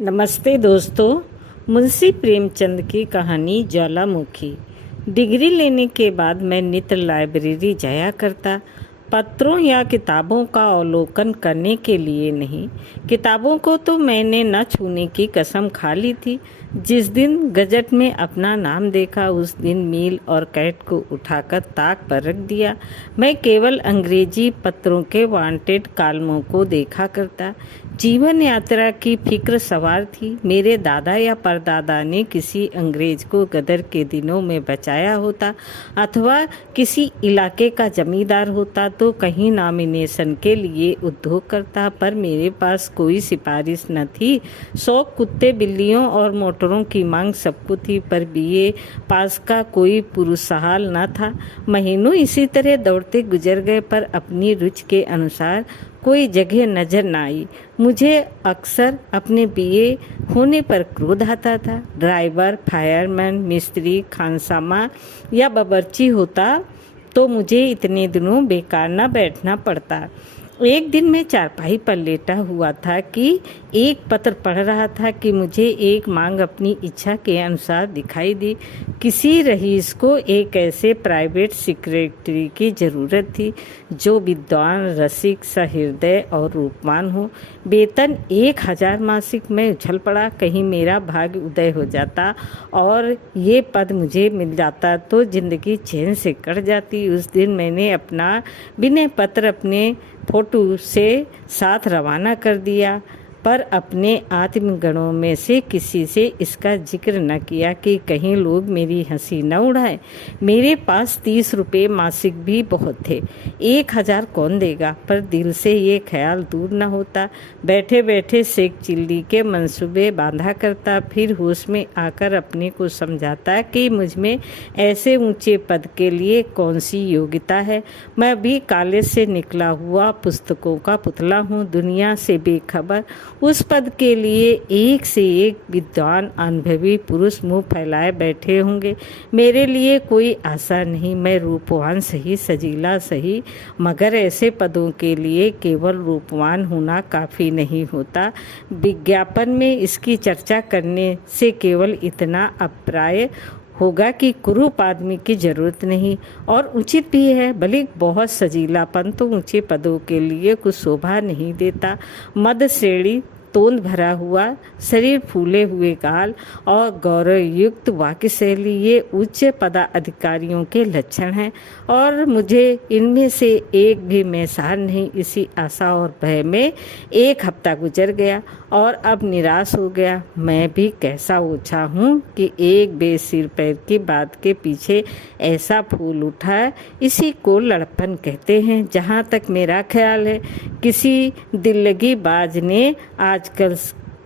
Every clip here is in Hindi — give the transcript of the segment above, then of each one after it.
नमस्ते दोस्तों। मुंशी प्रेमचंद की कहानी ज्वालामुखी। डिग्री लेने के बाद मैं नित्य लाइब्रेरी जाया करता, पत्रों या किताबों का अवलोकन करने के लिए नहीं। किताबों को तो मैंने न छूने की कसम खा ली थी। जिस दिन गजट में अपना नाम देखा उस दिन मील और कैट को उठाकर ताक पर रख दिया। मैं केवल अंग्रेजी पत्रों के वांटेड कालमों को देखा करता। जीवन यात्रा की फिक्र सवार थी। मेरे दादा या परदादा ने किसी अंग्रेज को गदर के दिनों में बचाया होता अथवा किसी इलाके का जमींदार होता तो कहीं नॉमिनेशन के लिए उद्योग करता, पर मेरे पास कोई सिफारिश न थी। शौक कुत्ते बिल्लियों और मोटरों की मांग सबको थी, पर बीए पास का कोई पुरुषहाल न था। महीनों इसी तरह दौड़ते गुजर गए, पर अपनी रुचि के अनुसार कोई जगह नजर न आई। मुझे अक्सर अपने बीए होने पर क्रोध आता था। ड्राइवर, फायरमैन, मिस्त्री, खानसामा या बावर्ची होता तो मुझे इतने दिनों बेकार न बैठना पड़ता। एक दिन मैं चारपाई पर लेटा हुआ था कि एक पत्र पढ़ रहा था कि मुझे एक मांग अपनी इच्छा के अनुसार दिखाई दी। किसी रईस को एक ऐसे प्राइवेट सेक्रेटरी की ज़रूरत थी जो विद्वान, रसिक, सहृदय और रूपवान हो। वेतन 1000 मासिक। में उछल पड़ा। कहीं मेरा भाग्य उदय हो जाता और ये पद मुझे मिल जाता तो जिंदगी चैन से कट जाती। उस दिन मैंने अपना विनय पत्र अपने फोटो से साथ रवाना कर दिया, पर अपने आत्मगणों में से किसी से इसका जिक्र न किया कि कहीं लोग मेरी हंसी न उड़ाए। मेरे पास 30 रुपये मासिक भी बहुत थे। 1000 कौन देगा, पर दिल से ये ख्याल दूर न होता। बैठे बैठे शेख चिल्ली के मंसूबे बांधा करता, फिर होश में आकर अपने को समझाता कि मुझ में ऐसे ऊंचे पद के लिए कौन सी योग्यता है। मैं भी कॉलेज से निकला हुआ पुस्तकों का पुतला हूँ, दुनिया से बेखबर। उस पद के लिए एक से एक विद्वान अनुभवी पुरुष मुंह फैलाए बैठे होंगे। मेरे लिए कोई आशा नहीं। मैं रूपवान सही, सजीला सही, मगर ऐसे पदों के लिए केवल रूपवान होना काफ़ी नहीं होता। विज्ञापन में इसकी चर्चा करने से केवल इतना अभिप्राय होगा कि कुरूप आदमी की जरूरत नहीं, और उचित भी है। भले बहुत सजीलापन तो ऊंचे पदों के लिए कुछ शोभा नहीं देता। मद श्रेणी, तोंद भरा हुआ शरीर, फूले हुए गाल और गौरवयुक्त वाक्य शैली, ये उच्च पदाधिकारियों के लक्षण हैं, और मुझे इनमें से एक भी मैसार नहीं। इसी आशा और भय में एक हफ्ता गुजर गया और अब निराश हो गया। मैं भी कैसा ओछा हूँ कि एक बेसिर पैर की बात के पीछे ऐसा फूल उठा है। इसी को लड़पन कहते हैं। जहाँ तक मेरा ख्याल है, किसी दिल्लगी बाज ने आजकल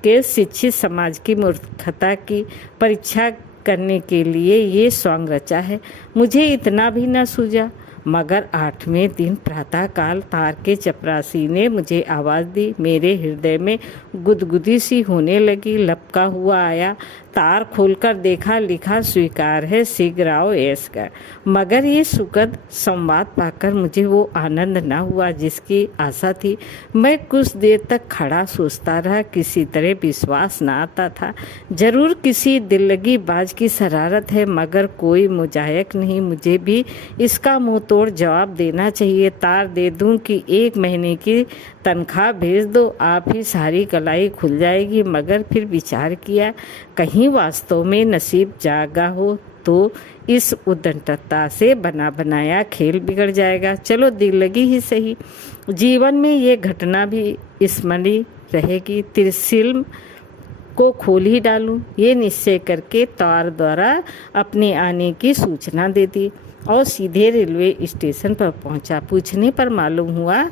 के शिक्षित समाज की मूर्खता की परीक्षा करने के लिए ये सॉन्ग रचा है। मुझे इतना भी न सूझा, मगर 8वें दिन प्रातःकाल तार के चपरासी ने मुझे आवाज़ दी। मेरे हृदय में गुदगुदी सी होने लगी। लपका हुआ आया। तार खोलकर देखा, लिखा स्वीकार है, शीघ्र आओ ऐश कर। मगर ये सुखद संवाद पाकर मुझे वो आनंद न हुआ जिसकी आशा थी। मैं कुछ देर तक खड़ा सोचता रहा। किसी तरह विश्वास न आता था। जरूर किसी दिल्लगी बाज की शरारत है, मगर कोई मुजायक नहीं। मुझे भी इसका मुंह तोड़ जवाब देना चाहिए। तार दे दूं कि 1 महीने की तनख्वाह भेज दो, आप ही सारी कलाई खुल जाएगी। मगर फिर विचार किया, कहीं वास्तव में नसीब जागा हो तो इस उद्दंडता से बना बनाया खेल बिगड़ जाएगा। चलो दिल्लगी ही सही। जीवन में ये घटना भी स्मरणीय रहेगी। त्रिशिल्म को खोल ही डालूं, ये निश्चय करके तार द्वारा अपने आने की सूचना दे दी और सीधे रेलवे स्टेशन पर पहुंचा। पूछने पर मालूम हुआ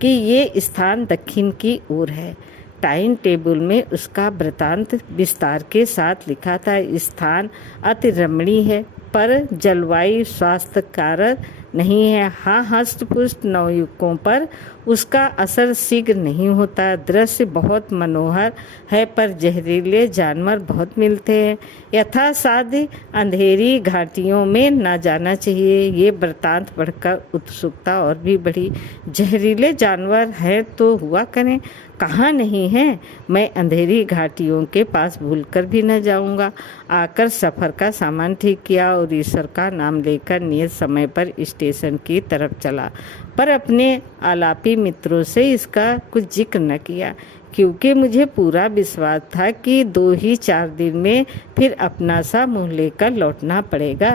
कि ये स्थान दक्षिण की ओर है। टाइम टेबल में उसका वृत्तांत विस्तार के साथ लिखा था। स्थान अति रमणीय है, पर जलवायु स्वास्थ्यकारक नहीं है। हाँ, हष्टपुष्ट नवयुवकों पर उसका असर शीघ्र नहीं होता। दृश्य बहुत मनोहर है, पर जहरीले जानवर बहुत मिलते हैं। यथासाध्य अंधेरी घाटियों में न जाना चाहिए। ये वृत्तांत पढ़कर उत्सुकता और भी बढ़ी। जहरीले जानवर हैं तो हुआ करें, कहाँ नहीं है? मैं अंधेरी घाटियों के पास भूलकर भी न जाऊंगा। आकर सफ़र का सामान ठीक किया और ईश्वर का नाम लेकर नियत समय पर स्टेशन की तरफ चला, पर अपने आलापी मित्रों से इसका कुछ जिक्र न किया, क्योंकि मुझे पूरा विश्वास था कि 2 ही 4 दिन में फिर अपना सा मुँह लेकर लौटना पड़ेगा।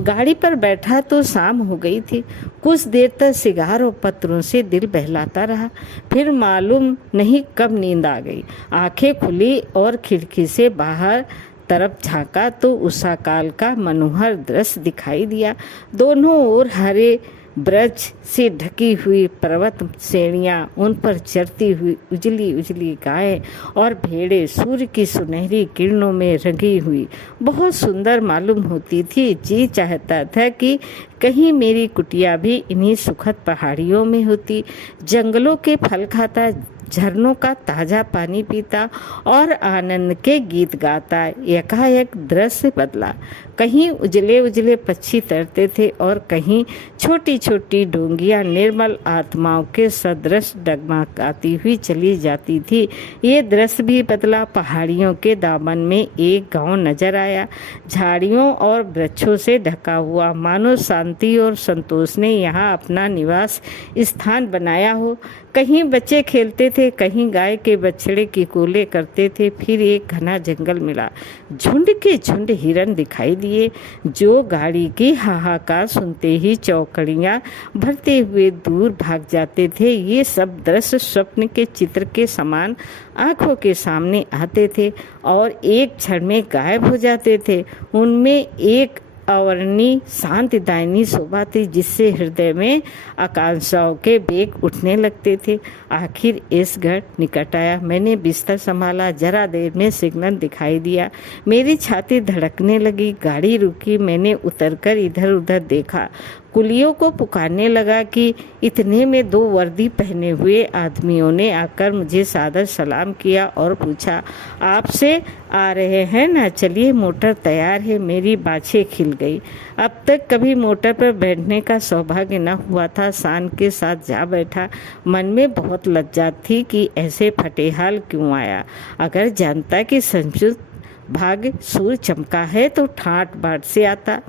गाड़ी पर बैठा तो शाम हो गई थी। कुछ देर तक सिगार और पत्रों से दिल बहलाता रहा। फिर मालूम नहीं कब नींद आ गई। आंखें खुली और खिड़की से बाहर तरफ झांका तो उषा काल का मनोहर दृश्य दिखाई दिया। दोनों ओर हरे ब्रज से ढकी हुई पर्वत श्रेणियाँ, उन पर चरती हुई उजली उजली गायें और भेड़ें सूर्य की सुनहरी किरणों में रंगी हुई बहुत सुंदर मालूम होती थी। जी चाहता था कि कहीं मेरी कुटिया भी इन्हीं सुखद पहाड़ियों में होती, जंगलों के फल खाता, झरनों का ताज़ा पानी पीता और आनंद के गीत गाता। एकाएक दृश्य बदला। कहीं उजले उजले पक्षी तैरते थे और कहीं छोटी छोटी डोंगियां निर्मल आत्माओं के सदृश डगमगाती हुई चली जाती थी। ये दृश्य भी बदला। पहाड़ियों के दामन में एक गांव नजर आया, झाड़ियों और वृक्षों से ढका हुआ, मानो शांति और संतोष ने यहाँ अपना निवास स्थान बनाया हो। कहीं बच्चे खेलते थे, कहीं गाय के बछड़े की कोले करते थे। फिर एक घना जंगल मिला। झुंड के झुंड हिरन दिखाई दिए, जो गाड़ी की हाहाकार सुनते ही चौकड़ियां भरते हुए दूर भाग जाते थे। ये सब दृश्य स्वप्न के चित्र के समान आंखों के सामने आते थे और एक क्षण में गायब हो जाते थे। उनमें एक अवर्णनीय शांतिदायिनी शोभा थी, जिससे हृदय में आकांक्षाओं के वेग उठने लगते थे। आखिर इस घर निकट आया। मैंने बिस्तर संभाला। जरा देर में सिग्नल दिखाई दिया। मेरी छाती धड़कने लगी। गाड़ी रुकी। मैंने उतरकर इधर उधर देखा। कुलियों को पुकारने लगा कि इतने में 2 वर्दी पहने हुए आदमियों ने आकर मुझे सादर सलाम किया और पूछा, आपसे आ रहे हैं ना? चलिए, मोटर तैयार है। मेरी बाछें खिल गई। अब तक कभी मोटर पर बैठने का सौभाग्य न हुआ था। शान के साथ जा बैठा। मन में बहुत लज्जा थी कि ऐसे फटेहाल क्यों आया। अगर जानता कि संयुक्त भाग्य सूर्य चमका है तो ठाट बाट से आता।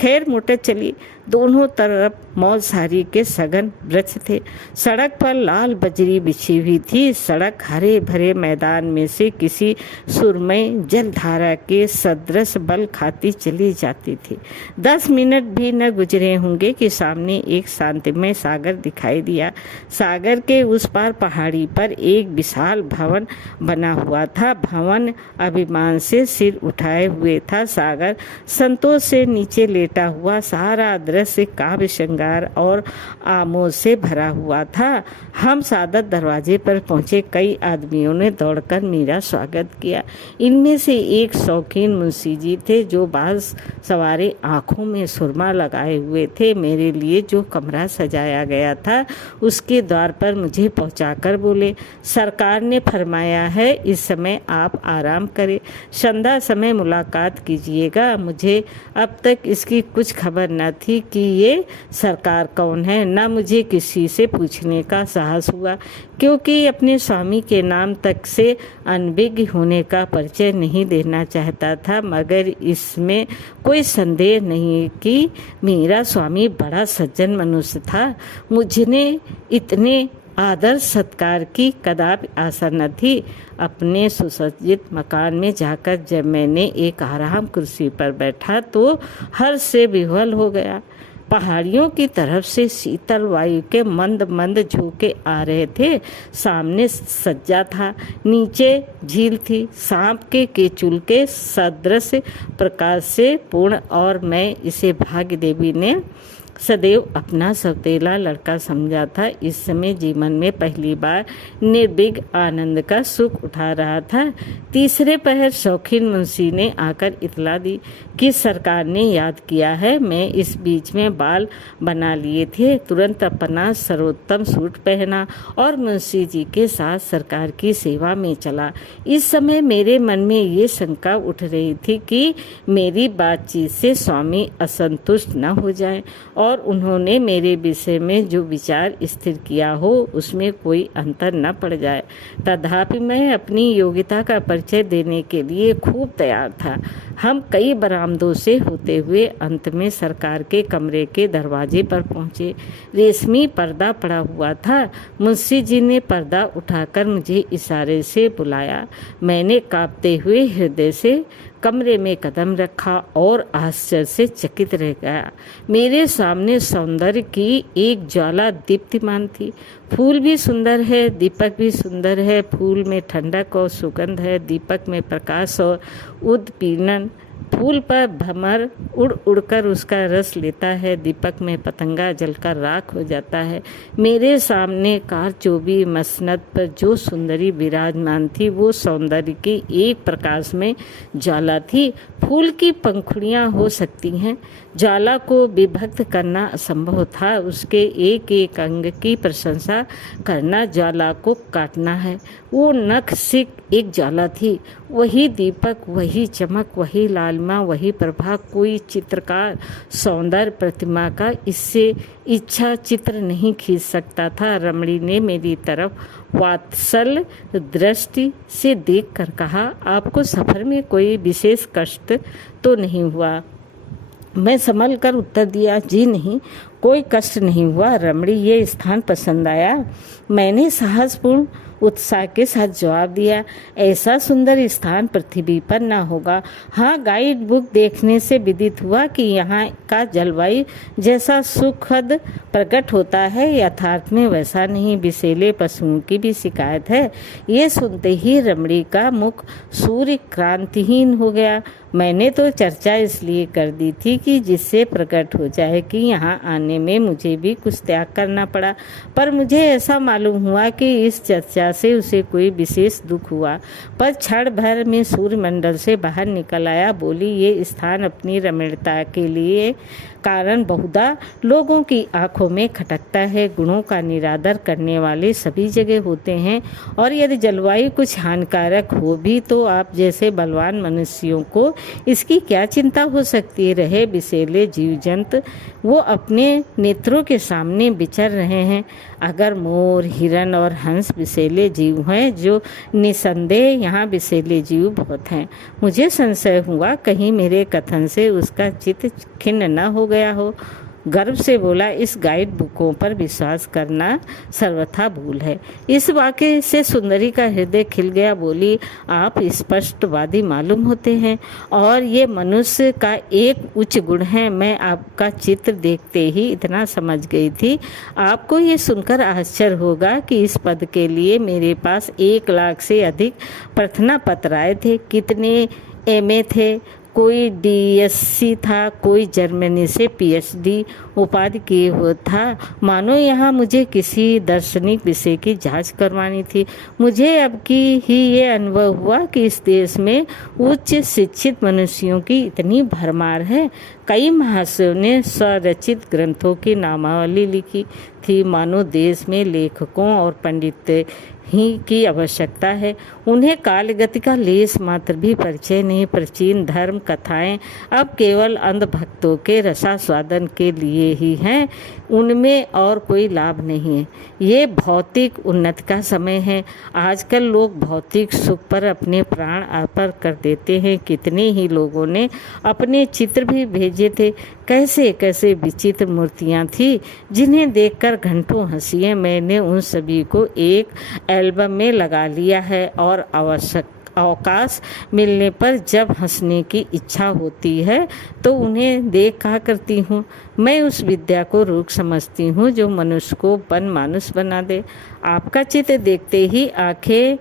खैर, मोटर चली। दोनों तरफ मौजसारी के सघन वृक्ष थे। सड़क पर लाल बजरी बिछी हुई थी। सड़क हरे भरे मैदान में से किसी सुरमई जलधारा के सदृश बल खाती चली जाती थी। 10 मिनट भी न गुजरे होंगे कि सामने एक शांतिमय सागर दिखाई दिया। सागर के उस पार पहाड़ी पर एक विशाल भवन बना हुआ था। भवन अभिमान से सिर उठाए हुए था। सागर संतोष से नीचे लेटा हुआ। सारा दृश्य काव्य श्रृंगार और आमोद से भरा हुआ था। हम सादर दरवाजे पर पहुंचे। कई आदमियों ने दौड़कर मेरा स्वागत किया। इनमें से एक शौकीन मुंशी जी थे, जो बाज सवारे आंखों में सुरमा लगाए हुए थे। मेरे लिए जो कमरा सजाया गया था, उसके द्वार पर मुझे पहुंचाकर बोले, सरकार ने फरमाया है इस समय आप आराम करें, संध्या समय मुलाकात कीजिएगा। मुझे अब तक इसकी कुछ खबर न थी कि ये सरकार कौन है। न मुझे किसी से पूछने का साहस हुआ, क्योंकि अपने स्वामी के नाम तक से अनभिज्ञ होने का परिचय नहीं देना चाहता था। मगर इसमें कोई संदेह नहीं कि मेरा स्वामी बड़ा सज्जन मनुष्य था। मुझने इतने आदर सत्कार की कदापि आशा न थी। अपने सुसज्जित मकान में जाकर जब मैंने एक आराम कुर्सी पर बैठा तो हर्ष से विह्वल हो गया। पहाड़ियों की तरफ से शीतल वायु के मंद मंद झोंके आ रहे थे। सामने सज्जा था, नीचे झील थी, सांप के केचुल के सदृश प्रकाश से पूर्ण, और मैं इसे भाग्य देवी ने सदैव अपना सौतेला लड़का समझा था। इस समय जीवन में पहली बार निर्विघ्न आनंद का सुख उठा रहा था। तीसरे पहर शौकीन मुंशी ने आकर इतला दी कि सरकार ने याद किया है। मैं इस बीच में बाल बना लिए थे, तुरंत अपना सर्वोत्तम सूट पहना और मुंशी जी के साथ सरकार की सेवा में चला। इस समय मेरे मन में ये शंका उठ रही थी कि मेरी बातचीत से स्वामी असंतुष्ट न हो जाएं और और उन्होंने मेरे विषय में जो विचार स्थिर किया हो उसमें कोई अंतर न पड़ जाए। तथापि मैं अपनी योग्यता का परिचय देने के लिए खूब तैयार था। हम कई बरामदों से होते हुए अंत में सरकार के कमरे के दरवाजे पर पहुंचे। रेशमी पर्दा पड़ा हुआ था। मुंशी जी ने पर्दा उठाकर मुझे इशारे से बुलाया। मैंने कांपते हुए हृदय से कमरे में कदम रखा और आश्चर्य से चकित रह गया। मेरे सामने सौंदर्य की एक ज्वाला दीप्तिमान थी। फूल भी सुंदर है, दीपक भी सुंदर है। फूल में ठंडक और सुगंध है, दीपक में प्रकाश और उद्दीपन। फूल पर भंवर उड़ उड़कर उसका रस लेता है, दीपक में पतंगा जलकर राख हो जाता है। मेरे सामने कारचौबी मसनद पर जो सुंदरी विराजमान थी वो सौंदर्य की एक प्रकाश में ज्वाला थी। फूल की पंखुड़ियाँ हो सकती हैं, ज्वाला को विभक्त करना असंभव था। उसके एक एक अंग की प्रशंसा करना ज्वाला को काटना है। वो नख सिक एक ज्वाला थी, वही दीपक, वही चमक, वही लालिमा, वही प्रभा। कोई चित्रकार सौंदर्य प्रतिमा का इससे इच्छा चित्र नहीं खींच सकता था। रमणी ने मेरी तरफ वात्सल्य दृष्टि से देखकर कहा, आपको सफर में कोई विशेष कष्ट तो नहीं हुआ? मैं संभल कर उत्तर दिया, जी नहीं, कोई कष्ट नहीं हुआ। रमणी, ये स्थान पसंद आया? मैंने साहसपूर्ण उत्साह के साथ जवाब दिया, ऐसा सुंदर स्थान पृथ्वी पर न होगा। हाँ, गाइड बुक देखने से विदित हुआ कि यहाँ का जलवायु जैसा सुखद प्रकट होता है, यथार्थ में वैसा नहीं। विषैले पशुओं की भी शिकायत है। ये सुनते ही रमणी का मुख सूर्य क्रांतिहीन हो गया। मैंने तो चर्चा इसलिए कर दी थी कि जिससे प्रकट हो जाए कि यहाँ आने में मुझे भी कुछ त्याग करना पड़ा, पर मुझे ऐसा मालूम हुआ कि इस चर्चा से उसे कोई विशेष दुख हुआ। पर क्षण भर में सूर्यमंडल से बाहर निकल आया। बोली, ये स्थान अपनी रमणीयता के लिए कारण बहुधा लोगों की आंखों में खटकता है। गुणों का निरादर करने वाले सभी जगह होते हैं, और यदि जलवायु कुछ हानिकारक हो भी तो आप जैसे बलवान मनुष्यों को इसकी क्या चिंता हो सकती रहे। विषैले जीव जंतु वो अपने नेत्रों के सामने विचर रहे हैं। अगर मोर, हिरण और हंस विषैले जीव हैं, जो निसंदेह यहाँ विषैले जीव बहुत हैं। मुझे संशय हुआ कहीं मेरे कथन से उसका चित्त खिन्न न हो गया हो। गर्व से बोला, इस गाइड बुकों पर विश्वास करना सर्वथा भूल है। इस वाक्य से सुंदरी का हृदय खिल गया। बोली, आप स्पष्टवादी मालूम होते हैं और ये मनुष्य का एक उच्च गुण है। मैं आपका चित्र देखते ही इतना समझ गई थी। आपको ये सुनकर आश्चर्य होगा कि इस पद के लिए मेरे पास 1 लाख से अधिक प्रार्थना पत्र आए थे। कितने एमए थे, कोई डीएससी था, कोई जर्मनी से पीएचडी उपाधि किए हुआ था। मानो यहाँ मुझे किसी दार्शनिक विषय की जांच करवानी थी। मुझे अब की ही ये अनुभव हुआ कि इस देश में उच्च शिक्षित मनुष्यों की इतनी भरमार है। कई महाशयों ने स्वरचित ग्रंथों की नामावली लिखी थी। मानो देश में लेखकों और पंडित ही की आवश्यकता है। उन्हें कालगति का लेस मात्र भी परिचय नहीं। प्राचीन धर्म कथाएं अब केवल अंधभक्तों के रसास्वादन के लिए ही हैं, उनमें और कोई लाभ नहीं है। ये भौतिक उन्नति का समय है। आजकल लोग भौतिक सुख पर अपने प्राण अर्पण कर देते हैं। कितने ही लोगों ने अपने चित्र भी भेजे थे। कैसे कैसे विचित्र मूर्तियाँ थी जिन्हें देखकर घंटों हंसी है। मैंने उन सभी को एक एल्बम में लगा लिया है और अवकाश मिलने पर जब हंसने की इच्छा होती है तो उन्हें देख कहा करती हूँ। मैं उस विद्या को रूप समझती हूँ जो मनुष्य को बन मानुष बना दे। आपका चित्र देखते ही आंखें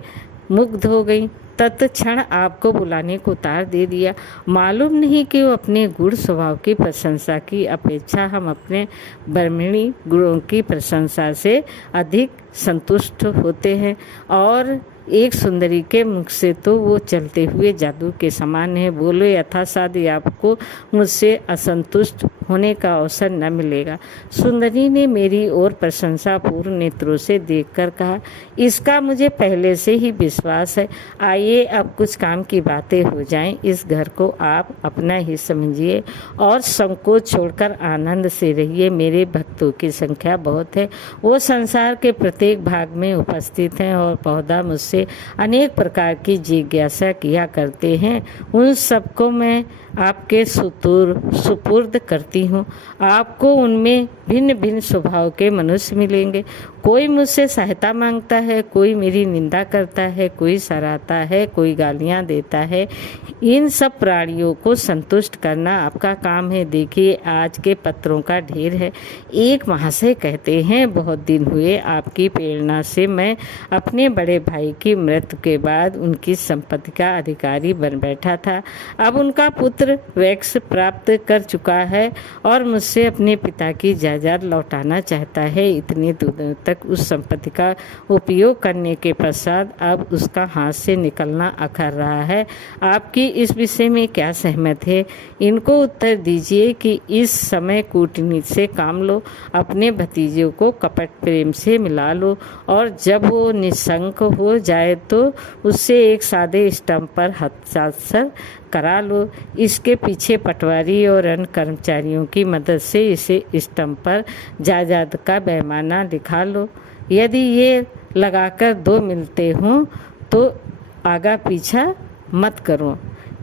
मुग्ध हो गईं। तत्क्षण आपको बुलाने को उतार दे दिया। मालूम नहीं कि वो अपने गुण स्वभाव की प्रशंसा की अपेक्षा हम अपने ब्रह्मणी गुणों की प्रशंसा से अधिक संतुष्ट होते हैं। और एक सुंदरी के मुख से तो वो चलते हुए जादू के समान है। बोलो, यथासाध्य आपको मुझसे असंतुष्ट होने का अवसर न मिलेगा। सुंदरी ने मेरी ओर प्रशंसापूर्ण नेत्रों से देखकर कहा, इसका मुझे पहले से ही विश्वास है। आइए अब कुछ काम की बातें हो जाएं। इस घर को आप अपना ही समझिए और संकोच छोड़कर आनंद से रहिए। मेरे भक्तों की संख्या बहुत है, वो संसार के प्रत्येक भाग में उपस्थित हैं और पौधा मुझसे अनेक प्रकार की जिज्ञासा किया करते हैं। उन सबको मैं आपके सुपुर्द करती हूँ। आपको उनमें भिन्न भिन्न स्वभाव के मनुष्य मिलेंगे। कोई मुझसे सहायता मांगता है, कोई मेरी निंदा करता है, कोई सराहता है, कोई गालियाँ देता है। इन सब प्राणियों को संतुष्ट करना आपका काम है। देखिए, आज के पत्रों का ढेर है। एक महाशय कहते हैं, बहुत दिन हुए आपकी प्रेरणा से मैं अपने बड़े भाई की मृत्यु के बाद उनकी संपत्ति का अधिकारी बन बैठा था। अब उनका पुत्र वैक्स प्राप्त कर चुका है और मुझसे अपने पिता की जायदाद लौटाना चाहता है। इतने दिनों तक उस संपत्ति का उपयोग करने के पश्चात अब उसका हाथ से निकलना अखर रहा है। आपकी इस विषय में क्या सहमत है? इनको उत्तर दीजिए कि इस समय कूटनीति से काम लो, अपने भतीजों को कपट प्रेम से मिला लो और जब वो निशंक हो जाए तो उससे एक सादे स्टंप पर हस्ताक्षर करा लो। इसके पीछे पटवारी और अन्य कर्मचारियों की मदद से इसे स्टंप पर जायदाद का पैमाना लिखा लो। यदि ये लगाकर 2 मिलते हों तो आगा पीछा मत करो।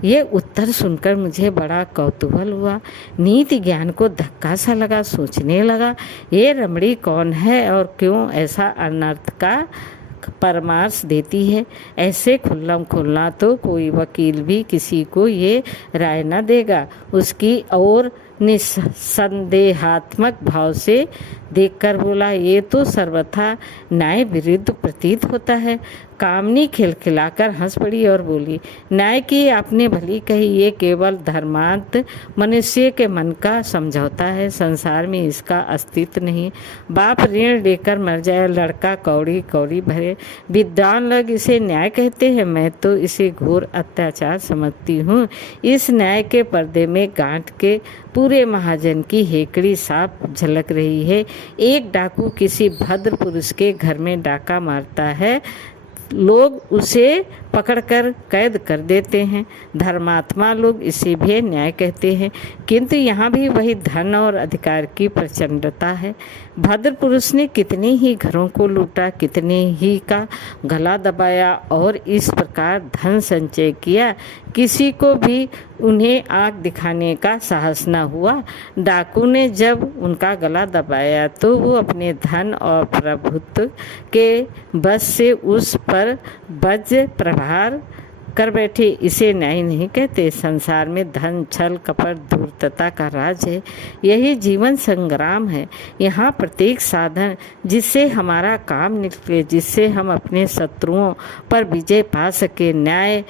ये उत्तर सुनकर मुझे बड़ा कौतूहल हुआ। नीति ज्ञान को धक्का सा लगा। सोचने लगा, ये रमणी कौन है और क्यों ऐसा अनर्थ का परामर्श देती है? ऐसे खुल्लम खुल्ला तो कोई वकील भी किसी को ये राय न देगा। उसकी और निसंदेहात्मक भाव से देखकर बोला, ये तो सर्वथा न्याय विरुद्ध प्रतीत होता है। कामनी खिलखिलाकर हंस पड़ी और बोली, न्याय की आपने भली कही। ये केवल धर्मांत मनुष्य के मन का समझौता है। संसार में इसका अस्तित्व नहीं। बाप ऋण लेकर मर जाए, लड़का कौड़ी कौड़ी भरे। विद्वान लोग इसे न्याय कहते हैं, मैं तो इसे घोर अत्याचार समझती हूँ। इस न्याय के पर्दे में गांठ के पूरे महाजन की हेकड़ी साफ झलक रही है। एक डाकू किसी भद्र पुरुष के घर में डाका मारता है, लोग उसे पकड़कर कैद कर देते हैं। धर्मात्मा लोग इसे भी न्याय कहते हैं, किंतु यहाँ भी वही धन और अधिकार की प्रचंडता है। भद्र पुरुष ने कितने ही घरों को लूटा, कितने ही का गला दबाया और इस प्रकार धन संचय किया, किसी को भी उन्हें आँख दिखाने का साहस न हुआ। डाकू ने जब उनका गला दबाया तो वो अपने धन और प्रभुत्व के बस से उस पर वज्र प्रहार कर बैठे। इसे न्याय नहीं कहते। संसार में धन, छल, कपट, धूर्तता का राज है। यही जीवन संग्राम है। यहाँ प्रत्येक साधन जिससे हमारा काम निकले, जिससे हम अपने शत्रुओं पर विजय पा सके, न्याय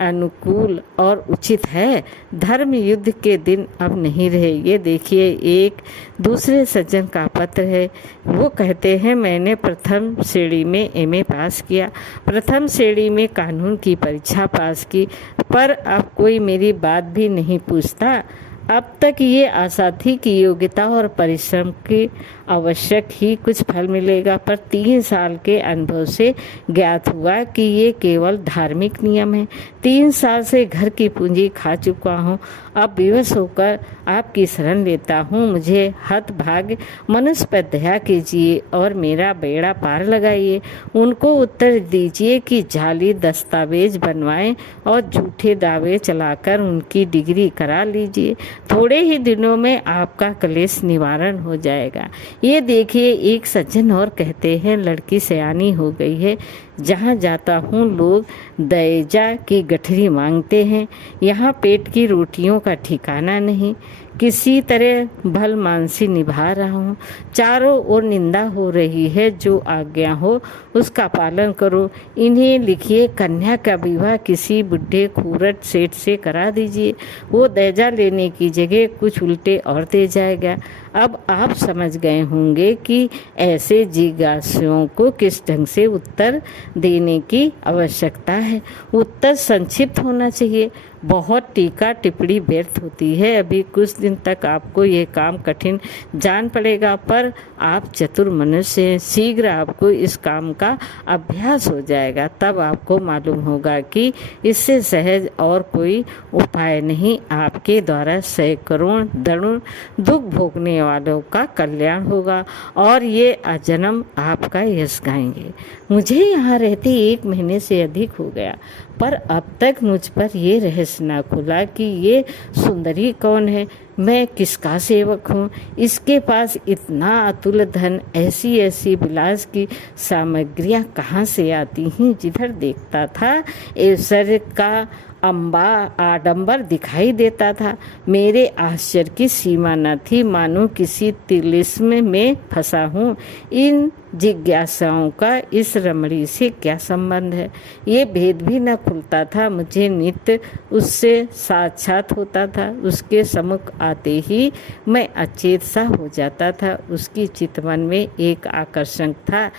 अनुकूल और उचित है। धर्म युद्ध के दिन अब नहीं रहे। ये देखिए, एक दूसरे सज्जन का पत्र है। वो कहते हैं, मैंने प्रथम श्रेणी में एमए पास किया, प्रथम श्रेणी में कानून की परीक्षा पास की, पर अब कोई मेरी बात भी नहीं पूछता। अब तक ये आशा थी कि योग्यता और परिश्रम की आवश्यक ही कुछ फल मिलेगा, पर 3 साल के अनुभव से ज्ञात हुआ कि ये केवल धार्मिक नियम है। 3 साल से घर की पूंजी खा चुका हूँ। अब विवश होकर आपकी शरण लेता हूँ। मुझे हतभाग्य मनुष्य पर दया कीजिए और मेरा बेड़ा पार लगाइए। उनको उत्तर दीजिए कि जाली दस्तावेज बनवाएं और झूठे दावे चलाकर उनकी डिग्री करा लीजिए। थोड़े ही दिनों में आपका क्लेश निवारण हो जाएगा। ये देखिए, एक सज्जन और कहते हैं, लड़की सयानी हो गई है। जहाँ जाता हूँ लोग दहेजा की गठरी मांगते हैं। यहाँ पेट की रोटियों का ठिकाना नहीं। किसी तरह भल मानसी निभा रहा हूँ। चारों ओर निंदा हो रही है। जो आज्ञा हो उसका पालन करो। इन्हें लिखिए, कन्या का विवाह किसी बुढ़े खूरट सेठ से करा दीजिए। वो दहेजा लेने की जगह कुछ उल्टे और दे जाएगा। अब आप समझ गए होंगे कि ऐसे जिज्ञासुओं को किस ढंग से उत्तर देने की आवश्यकता है। उत्तर संक्षिप्त होना चाहिए। बहुत टीका टिप्पणी व्यर्थ होती है। अभी कुछ दिन तक आपको ये काम कठिन जान पड़ेगा, पर आप चतुर मनुष्य हैं, शीघ्र आपको इस काम का अभ्यास हो जाएगा। तब आपको मालूम होगा कि इससे सहज और कोई उपाय नहीं। आपके द्वारा सैकड़ों दरुण दुख भोगने वालों का कल्याण होगा और ये अजन्म आपका यश गाएंगे। मुझे यहाँ रहते 1 महीने से अधिक हो गया, पर अब तक मुझ पर ये रहस्य ना खुला कि ये सुंदरी कौन है, मैं किसका सेवक हूँ, इसके पास इतना अतुल धन, ऐसी ऐसी विलास की सामग्रियाँ कहाँ से आती हैं। जिधर देखता था ऐश्वर्य का आडंबर दिखाई देता था। मेरे आश्चर्य की सीमा न थी, मानो किसी तिलिस्म में फंसा हूँ। इन जिज्ञासाओं का इस रमणी से क्या संबंध है, ये भेद भी न खुलता था। मुझे नित्य उससे साक्षात होता था। उसके सम्मुख आते ही मैं अचेत सा हो जाता था। उसकी चितवन में एक आकर्षण था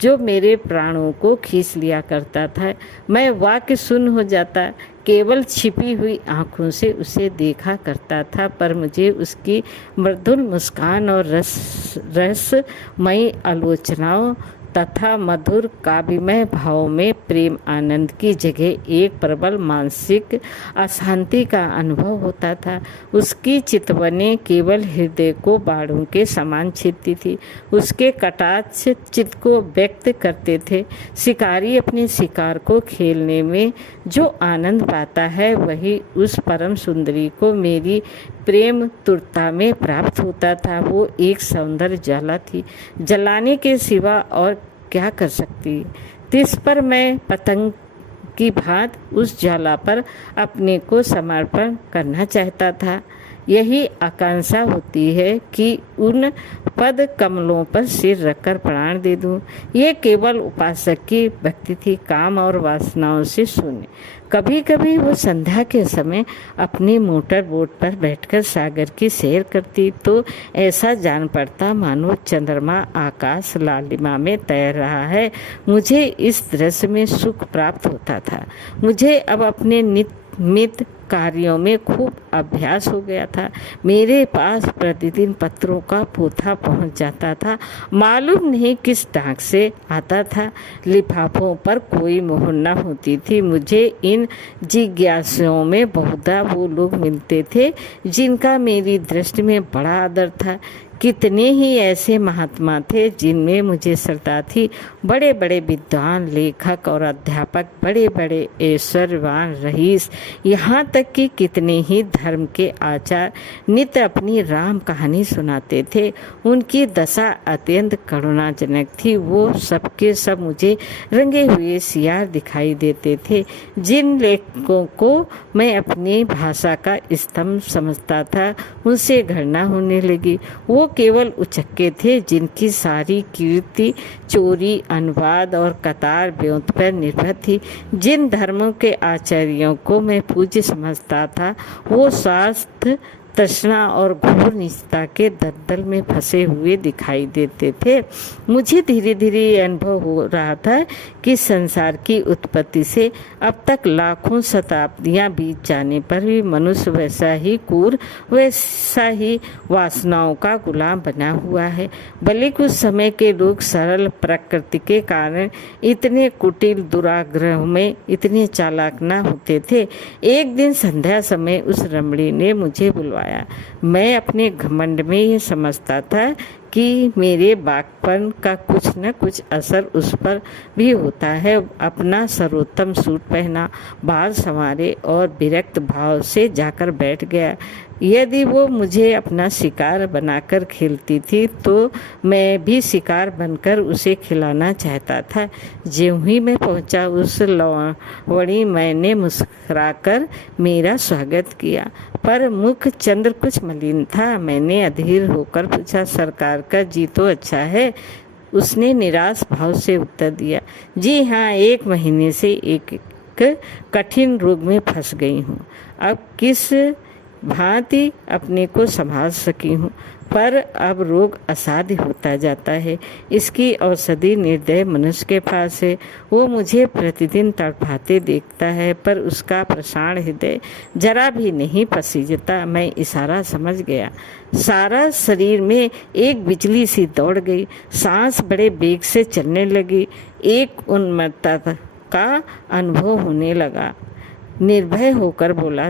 जो मेरे प्राणों को खींच लिया करता था। मैं वाक्य शून्य हो जाता, केवल छिपी हुई आँखों से उसे देखा करता था, पर मुझे उसकी मृदुल मुस्कान और रसमयी आलोचनाओं तथा मधुर काव्यमय भाव में प्रेम आनंद की जगह एक प्रबल मानसिक अशांति का अनुभव होता था। उसकी चितवनें केवल हृदय को बाणों के समान छेदती थी। उसके कटाक्ष चित्त को व्यक्त करते थे। शिकारी अपने शिकार को खेलने में जो आनंद पाता है, वही उस परम सुंदरी को मेरी प्रेम तुरता में प्राप्त होता था। वो एक सौंदर्य ज्वाला थी, जलाने के सिवा और क्या कर सकती। तिस पर मैं पतंग की भांति उस ज्वाला पर अपने को समर्पण करना चाहता था। यही आकांक्षा होती है कि उन पद कमलों पर सिर रखकर प्राण दे दूं। ये केवल उपासक की भक्ति थी, काम और वासनाओं से शून्य। कभी कभी वो संध्या के समय अपनी मोटर बोट पर बैठकर सागर की सैर करती तो ऐसा जान पड़ता मानो चंद्रमा आकाश लालिमा में तैर रहा है। मुझे इस दृश्य में सुख प्राप्त होता था। मुझे अब अपने नित्य कार्यों में खूब अभ्यास हो गया था। मेरे पास प्रतिदिन पत्रों का पोथा पहुंच जाता था। मालूम नहीं किस डाक से आता था। लिफाफों पर कोई मोहर न होती थी। मुझे इन जिज्ञासाओं में बहुधा वो लोग मिलते थे जिनका मेरी दृष्टि में बड़ा आदर था। कितने ही ऐसे महात्मा थे जिनमें मुझे श्रद्धा थी। बड़े बड़े विद्वान, लेखक और अध्यापक, बड़े बड़े ऐश्वर्यवान रईस, यहाँ तक कि कितने ही धर्म के आचार्य नित्य अपनी राम कहानी सुनाते थे। उनकी दशा अत्यंत करुणाजनक थी। वो सबके सब मुझे रंगे हुए सियार दिखाई देते थे। जिन लेखकों को मैं अपनी भाषा का स्तंभ समझता था, उनसे घृणा होने लगी। वो केवल उचक्के थे जिनकी सारी कीर्ति चोरी, अनुवाद और कतार ब्योंत पर निर्भर थी। जिन धर्मों के आचार्यों को मैं पूज्य समझता था, वो स्वार्थ, तृष्णा और घोर निष्ठा के दलदल में फंसे हुए दिखाई देते थे। मुझे धीरे धीरे ये अनुभव हो रहा था कि संसार की उत्पत्ति से अब तक लाखों शताब्दियां बीत जाने पर भी मनुष्य वैसा ही क्रूर, वैसा ही वासनाओं का गुलाम बना हुआ है। भले कुछ समय के लोग सरल प्रकृति के कारण इतने कुटिल दुराग्रह में इतने चालाक न होते थे। एक दिन संध्या समय उस रमणी ने मुझे बुलवाया। मैं अपने घमंड में ये समझता था कि मेरे बागपन का कुछ न कुछ असर उस पर भी होता है। अपना सर्वोत्तम सूट पहना, बाल संवारे और विरक्त भाव से जाकर बैठ गया। यदि वो मुझे अपना शिकार बनाकर खेलती थी तो मैं भी शिकार बनकर उसे खिलाना चाहता था। ज्यों ही मैं पहुंचा उस लवणी मैंने मुस्कुराकर मेरा स्वागत किया, पर मुख चंद्र कुछ मलिन था। मैंने अधीर होकर पूछा, सरकार का जी तो अच्छा है? उसने निराश भाव से उत्तर दिया, जी हाँ, 1 महीने से एक कठिन रोग में फंस गई हूँ। अब किस भांति अपने को संभाल सकी हूँ, पर अब रोग असाध्य होता जाता है। इसकी औषधि निर्दय मनुष्य के पास है। वो मुझे प्रतिदिन तड़पाते देखता है, पर उसका प्रसाण हृदय जरा भी नहीं पसीजता। मैं इशारा समझ गया। सारा शरीर में एक बिजली सी दौड़ गई, सांस बड़े बेग से चलने लगी, एक उन्मत्तता का अनुभव होने लगा। निर्भय होकर बोला,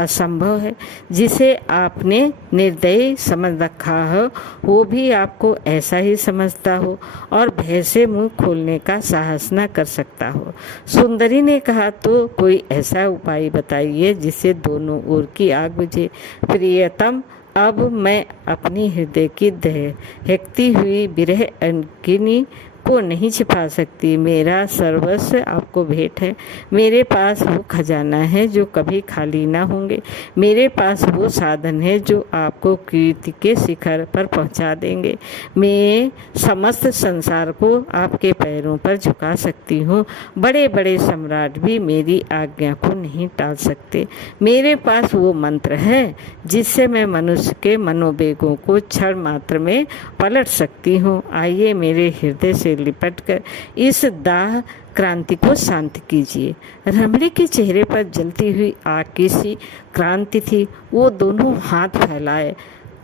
असंभव है। जिसे आपने निर्दयी समझ रखा हो वो भी आपको ऐसा ही समझता हो और भय से मुंह खोलने का साहस न कर सकता हो। सुंदरी ने कहा, तो कोई ऐसा उपाय बताइए जिससे दोनों ओर की आग बुझे। प्रियतम, अब मैं अपनी हृदय की दहकती हुई विरह अग्नि को नहीं छिपा सकती। मेरा सर्वस्व आपको भेंट है। मेरे पास वो खजाना है जो कभी खाली ना होंगे। मेरे पास वो साधन है जो आपको कीर्ति के शिखर पर पहुंचा देंगे। मैं समस्त संसार को आपके पैरों पर झुका सकती हूँ। बड़े बड़े सम्राट भी मेरी आज्ञा को नहीं टाल सकते। मेरे पास वो मंत्र है जिससे मैं मनुष्य के मनोवेगों को क्षण मात्र में पलट सकती हूँ। आइए मेरे हृदय से लिपटकर इस दाह क्रांति को शांत कीजिए। रमणी के चेहरे पर जलती हुई आग की सी क्रांति थी। वो दोनों हाथ फैलाए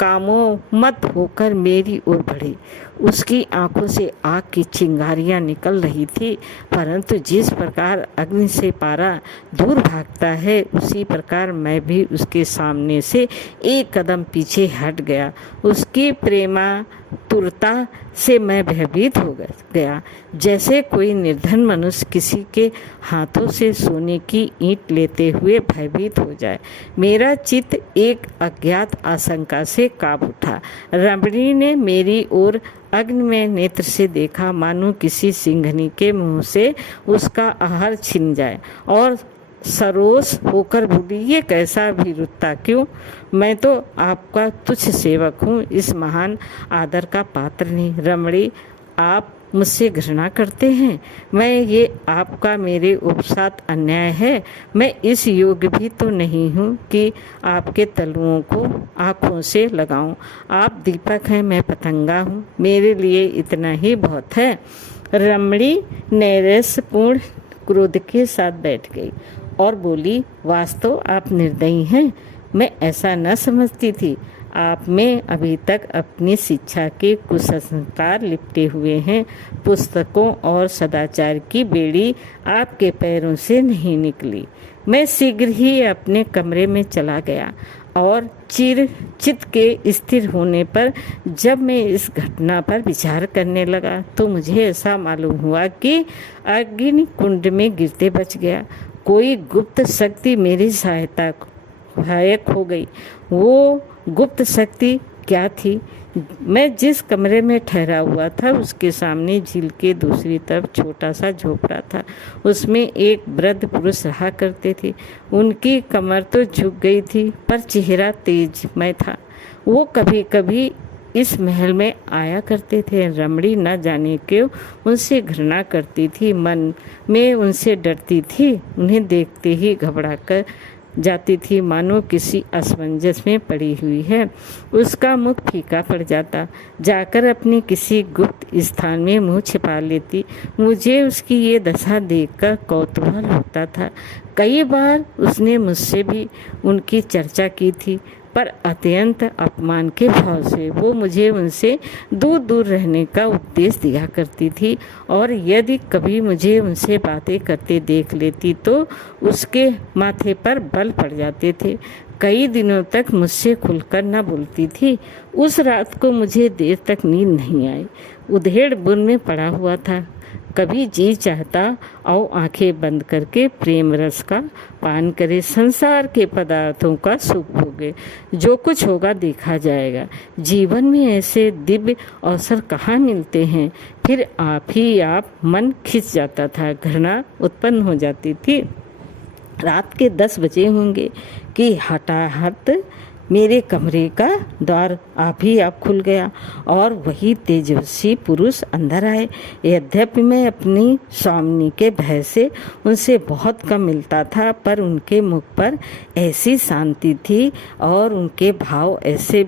कामोन्मत्त होकर मेरी ओर बढ़ी। उसकी आंखों से आग की चिंगारियां निकल रही थी, परंतु जिस प्रकार अग्नि से पारा दूर भागता है उसी प्रकार मैं भी उसके सामने से एक कदम पीछे हट गया। उसकी प्रेमातुरता से मैं भयभीत हो गया, जैसे कोई निर्धन मनुष्य किसी के हाथों से सोने की ईंट लेते हुए भयभीत हो जाए। मेरा चित्त एक अज्ञात आशंका से कांप उठा। रमणी ने मेरी ओर अग्नि में नेत्र से देखा, मानो किसी सिंघनी के मुंह से उसका आहार छिन जाए, और सरोस होकर बोली, ये कैसा भीरुता क्यों? मैं तो आपका तुच्छ सेवक हूँ, इस महान आदर का पात्र नहीं। रमणी, आप मुझसे घृणा करते हैं। मैं ये आपका मेरे उपसात अन्याय है। मैं इस योग्य भी तो नहीं हूँ कि आपके तलुओं को आँखों से लगाऊं। आप दीपक हैं, मैं पतंगा हूँ। मेरे लिए इतना ही बहुत है। रमणी नैराश्यपूर्ण क्रोध के साथ बैठ गई और बोली, वास्तव आप निर्दयी हैं। मैं ऐसा न समझती थी। आप में अभी तक अपनी शिक्षा के कुसंस्कार लिपटे हुए हैं। पुस्तकों और सदाचार की बेड़ी आपके पैरों से नहीं निकली। मैं शीघ्र ही अपने कमरे में चला गया और चित्त के स्थिर होने पर जब मैं इस घटना पर विचार करने लगा तो मुझे ऐसा मालूम हुआ कि अग्नि कुंड में गिरते बच गया। कोई गुप्त शक्ति मेरी सहायक हो गई। वो गुप्त शक्ति क्या थी? मैं जिस कमरे में ठहरा हुआ था उसके सामने झील के दूसरी तरफ छोटा सा झोपड़ा था। उसमें एक वृद्ध पुरुष रहा करते थे। उनकी कमर तो झुक गई थी, पर चेहरा तेजमय था। वो कभी कभी इस महल में आया करते थे। रमणी न जाने क्यों उनसे घृणा करती थी, मन में उनसे डरती थी। उन्हें देखते ही घबरा कर जाती थी, मानो किसी असमंजस में पड़ी हुई है। उसका मुख फीका पड़ जाता। जाकर अपनी किसी गुप्त स्थान में मुंह छिपा लेती। मुझे उसकी ये दशा देखकर कौतूहल होता था। कई बार उसने मुझसे भी उनकी चर्चा की थी, पर अत्यंत अपमान के भाव से वो मुझे उनसे दूर दूर रहने का उपदेश दिया करती थी, और यदि कभी मुझे उनसे बातें करते देख लेती तो उसके माथे पर बल पड़ जाते थे। कई दिनों तक मुझसे खुलकर न बोलती थी। उस रात को मुझे देर तक नींद नहीं आई। उधेड़ बुन में पड़ा हुआ था। कभी जी चाहता और आंखें बंद करके प्रेम रस का पान करे, संसार के पदार्थों का सुख भोगे। जो कुछ होगा देखा जाएगा। जीवन में ऐसे दिव्य अवसर कहाँ मिलते हैं। फिर आप ही आप मन खिंच जाता था, घृणा उत्पन्न हो जाती थी। रात के 10 बजे होंगे कि हठात मेरे कमरे का द्वार आप खुल गया और वही तेजस्वी पुरुष अंदर आए। यद्यपि मैं अपनी स्वामिनी के भय से उनसे बहुत कम मिलता था, पर उनके मुख पर ऐसी शांति थी और उनके भाव ऐसे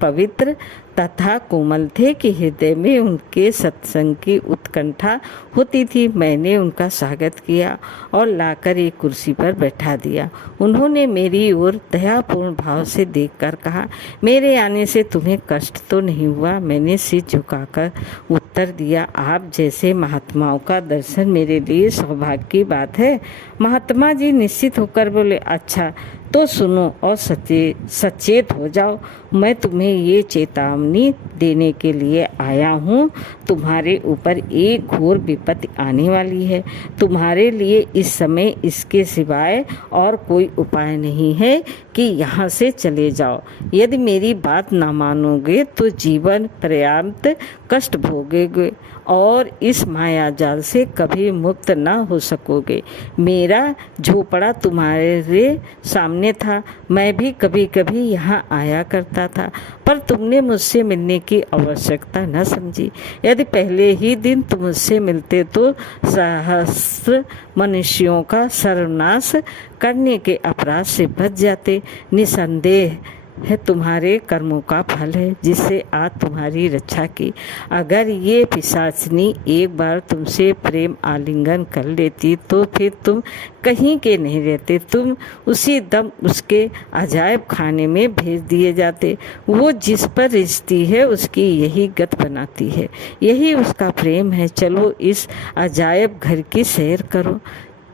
पवित्र तथा कोमल थे कि हृदय में उनके सत्संग की उत्कंठा होती थी। मैंने उनका स्वागत किया और लाकर एक कुर्सी पर बैठा दिया। उन्होंने मेरी ओर दयापूर्ण भाव से देखकर कहा, मेरे आने से तुम्हें कष्ट तो नहीं हुआ? मैंने सिर झुकाकर उत्तर दिया, आप जैसे महात्माओं का दर्शन मेरे लिए सौभाग्य की बात है। महात्मा जी निश्चित होकर बोले, अच्छा तो सुनो और सचेत हो जाओ। मैं तुम्हें ये चेतावनी देने के लिए आया हूँ, तुम्हारे ऊपर एक घोर विपत्ति आने वाली है। तुम्हारे लिए इस समय इसके सिवाय और कोई उपाय नहीं है कि यहाँ से चले जाओ। यदि मेरी बात ना मानोगे तो जीवन पर्यंत कष्ट भोगोगे और इस माया जाल से कभी मुक्त ना हो सकोगे। मेरा झोपड़ा तुम्हारे सामने था, मैं भी कभी कभी यहाँ आया करता था, पर तुमने मुझसे मिलने की आवश्यकता न समझी। यदि पहले ही दिन तुम मुझसे मिलते तो सहस्र मनुष्यों का सर्वनाश करने के अपराध से बच जाते। निसंदेह है तुम्हारे कर्मों का फल है जिससे आज तुम्हारी रक्षा की। अगर ये पिशाचनी एक बार तुमसे प्रेम आलिंगन कर लेती तो फिर तुम कहीं के नहीं रहते, तुम उसी दम उसके अजायब खाने में भेज दिए जाते। वो जिस पर रिश्ती है उसकी यही गत बनाती है, यही उसका प्रेम है। चलो इस अजायब घर की सैर करो,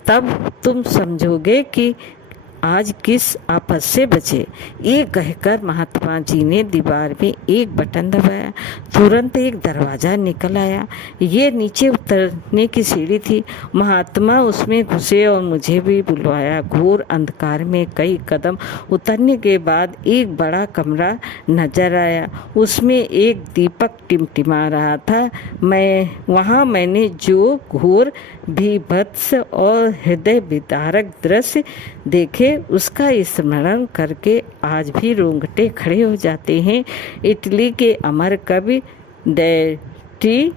तब तुम समझोगे कि आज किस आफत से बचे। ये कहकर महात्मा जी ने दीवार में एक बटन दबाया, तुरंत एक दरवाज़ा निकल आया। ये नीचे उतरने की सीढ़ी थी। महात्मा उसमें घुसे और मुझे भी बुलवाया। घोर अंधकार में कई कदम उतरने के बाद एक बड़ा कमरा नजर आया। उसमें एक दीपक टिमटिमा रहा था। मैंने जो घोर भीभत्स और हृदय विदारक दृश्य देखे उसका स्मरण करके आज भी रोंगटे खड़े हो जाते हैं। इटली के अमर कवि डैंटी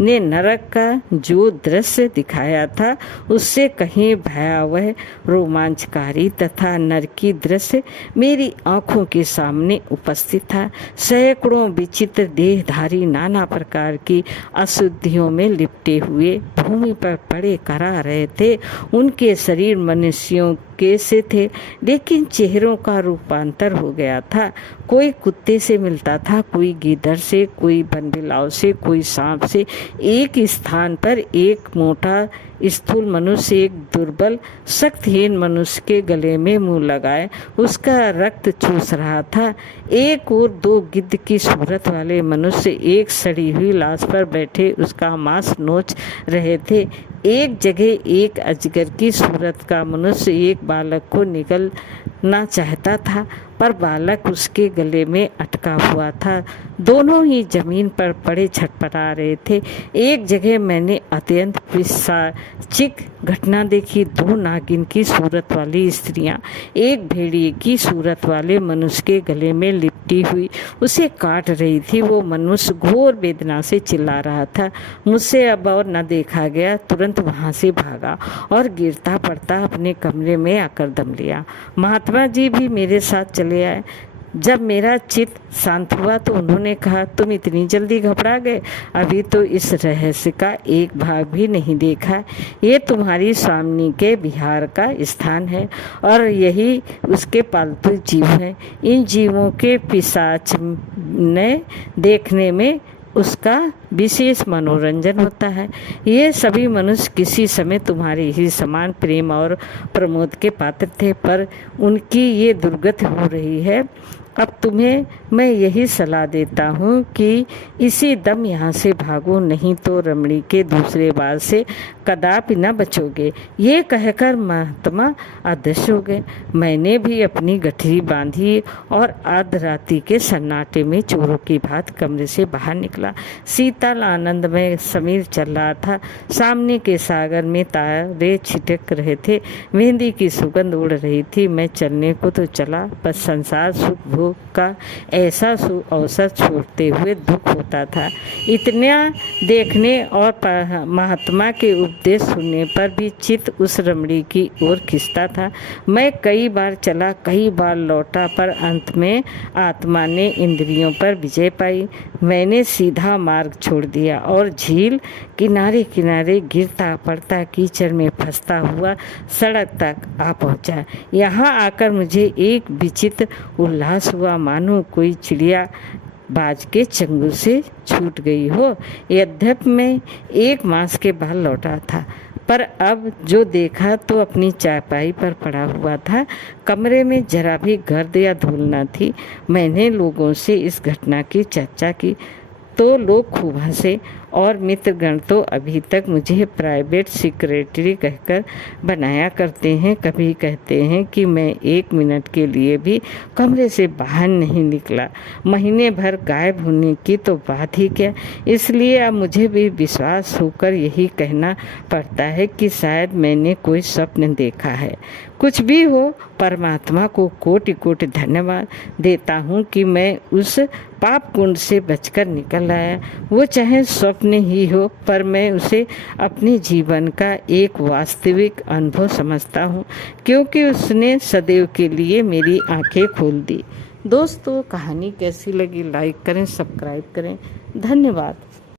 ने नरक का जो दृश्य दिखाया था उससे कहीं भयावह, रोमांचकारी तथा नरकी दृश्य मेरी आंखों के सामने उपस्थित था। सैकड़ों विचित्र देहधारी नाना प्रकार की अशुद्धियों में लिपटे हुए भूमि पर पड़े करा रहे थे। उनके शरीर मनुष्यों के से थे, लेकिन चेहरों का रूपांतर हो गया था। कोई कुत्ते से मिलता था, कोई गीदड़ से, कोई बनबिलाव से, कोई सांप से। एक स्थान पर एक मोटा स्थूल मनुष्य एक दुर्बल शक्तिहीन मनुष्य के गले में मुंह लगाए उसका रक्त चूस रहा था। एक और दो गिद्ध की सूरत वाले मनुष्य एक सड़ी हुई लाश पर बैठे उसका मांस नोच रहे थे। एक जगह एक अजगर की सूरत का मनुष्य एक बालक को निगलना चाहता था, पर बालक उसके गले में अटका हुआ था। दोनों ही जमीन पर पड़े छटपटा रहे थे। एक जगह मैंने अत्यंत पिशाचिक घटना देखी। दो नागिन की सूरत वाली स्त्रियां एक भेड़िए की सूरत वाले मनुष्य के गले में लिपटी हुई उसे काट रही थी। वो मनुष्य घोर वेदना से चिल्ला रहा था। मुझसे अब और न देखा गया, तुरंत वहां से भागा और गिरता पड़ता अपने कमरे में आकर दम लिया। महात्मा जी भी मेरे साथ चले आए। जब मेरा चित्त शांत हुआ तो उन्होंने कहा, तुम इतनी जल्दी घबरा गए? अभी तो इस रहस्य का एक भाग भी नहीं देखा। ये तुम्हारी स्वामिनी के विहार का स्थान है और यही उसके पालतू जीव हैं। इन जीवों के पिशाच ने देखने में उसका विशेष मनोरंजन होता है। ये सभी मनुष्य किसी समय तुम्हारे ही समान प्रेम और प्रमोद के पात्र थे, पर उनकी ये दुर्गति हो रही है। अब तुम्हें मैं यही सलाह देता हूँ कि इसी दम यहाँ से भागो, नहीं तो रमणी के दूसरे बार से कदापि न बचोगे। ये कहकर महात्मा अदृश्य हो गए। मैंने भी अपनी गठरी बांधी और आधराती के सन्नाटे में चोरों की भांति कमरे से बाहर निकला। शीतल आनंद में समीर चल रहा था। सामने के सागर में तारे छिटक रहे थे। मेहंदी की सुगंध उड़ रही थी। मैं चलने को तो चला, बस संसार सुख भोग का ऐसा अवसर छोड़ते हुए दुख होता था। इतना देखने और महात्मा के उपदेश सुनने पर भी चित्त उस रमणी की ओर खिंचता था। मैं कई बार चला, कई बार लौटा, पर अंत में आत्मा ने इंद्रियों पर विजय पाई। मैंने सीधा मार्ग छोड़ दिया और झील किनारे किनारे गिरता पड़ता कीचड़ में फंसता हुआ सड़क तक आ पहुंचा। यहाँ आकर मुझे एक विचित्र उल्लास हुआ, मानो कोई चिड़िया बाज के चंगुल से छूट गई हो। यद्यपि मैं 1 मास के बाद लौटा था, पर अब जो देखा तो अपनी चारपाई पर पड़ा हुआ था। कमरे में जरा भी गर्द या धूल न थी। मैंने लोगों से इस घटना की चर्चा की तो लोग खूब हंसे और मित्रगण तो अभी तक मुझे प्राइवेट सेक्रेटरी कहकर बनाया करते हैं। कभी कहते हैं कि मैं 1 मिनट के लिए भी कमरे से बाहर नहीं निकला। महीने भर गायब होने की तो बात ही क्या। इसलिए अब मुझे भी विश्वास होकर यही कहना पड़ता है कि शायद मैंने कोई स्वप्न देखा है। कुछ भी हो, परमात्मा को कोटि कोटि धन्यवाद देता हूँ कि मैं उस पाप कुंड से बचकर निकल आया। वो चाहे स्वप्न ही हो, पर मैं उसे अपने जीवन का एक वास्तविक अनुभव समझता हूँ, क्योंकि उसने सदैव के लिए मेरी आंखें खोल दी। दोस्तों, कहानी कैसी लगी लाइक करें, सब्सक्राइब करें। धन्यवाद।